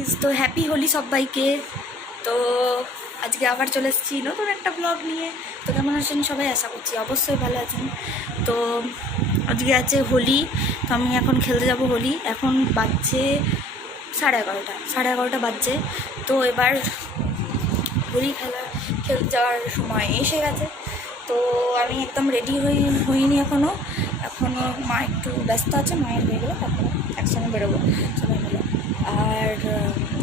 Guys, তো happy Holi সবাইকে। তো আজকে আবার চলে এসেছি নতুন একটা ব্লগ নিয়ে। তো কেমন আছেন সবাই? আশা করছি অবশ্যই ভালো আছেন। তো আজকে আছে হোলি, তো আমি এখন খেলতে যাব হোলি। এখন বাজছে 11:30 বাজছে। তো এবার হোলি খেলতে যাওয়ার সময় এসে গেছে। তো আমি একদম রেডি হইনি এখনও। মা একটু ব্যস্ত আছে, মায়ের হয়ে গেলে তারপরে একসঙ্গে বেরোবো সবাই মিলে। আর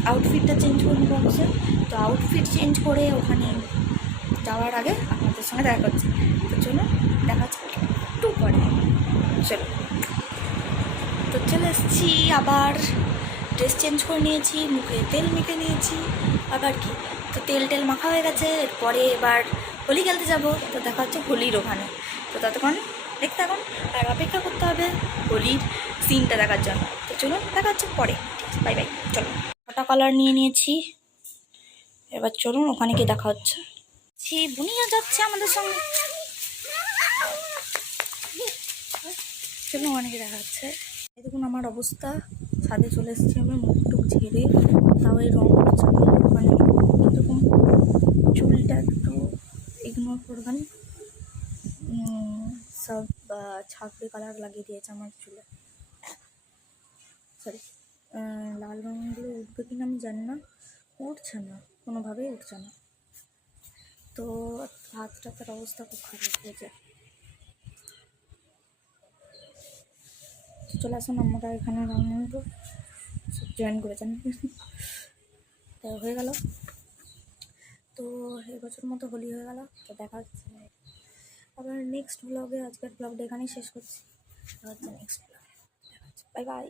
আউটফিটটা চেঞ্জ করে নেবো হচ্ছে। তো আউটফিট চেঞ্জ করে ওখানে যাওয়ার আগে আপনাদের সঙ্গে দেখা করছি। তো চলো দেখা হচ্ছে একটু পরে। চলো, তো চলে এসেছি। আবার ড্রেস চেঞ্জ করে নিয়েছি, মুখে তেল মেখে নিয়েছি। আবার কি, তো তেল মাখা হয়ে গেছে। এরপরে এবার হোলি খেলতে যাব। তো দেখা হচ্ছে হোলির ওখানে। তো ততক্ষণ দেখতে থাকুন আর অপেক্ষা করতে হবে হোলির সিনটা দেখার জন্য। তো চলুন দেখা হচ্ছে পরে। Bye bye. চলো, ছটা কালার নিয়ে নিয়েছি। এবার চলুন ওখানে গিয়ে দেখা হচ্ছে। বুনিয়া যাচ্ছে আমাদের সঙ্গে। চলুন ওখানে গিয়ে দেখা হচ্ছে। এই দেখুন আমার অবস্থা, ছাদে চলে এসেছি আমি মুখ টুক ঝেড়ে। তাও এই রঙ করছে মানে এরকম। চুলটা একটু ইগনোর করবেন, সব ছাকড়ে কালার লাগিয়ে দিয়েছে আমার চুলে। সরি, লাল রঙগুলো উঠবে কিনা আমি জানি না, উঠছে না, কোনোভাবেই উঠছে না। তো হাতটার অবস্থা খুব খারাপ হয়ে যায়। চলে আসুন, আমরা এখানে রাউন্ড সব জয়েন করেছেন। তো হয়ে গেল, তো এবছর মতো হোলি হয়ে গেল। তো দেখা হচ্ছে আবার নেক্সট ব্লগে। আজকের ব্লগটা এখানেই শেষ করছি। দেখা হচ্ছে নেক্সট ব্লগে। দেখা হচ্ছে, বাই বাই।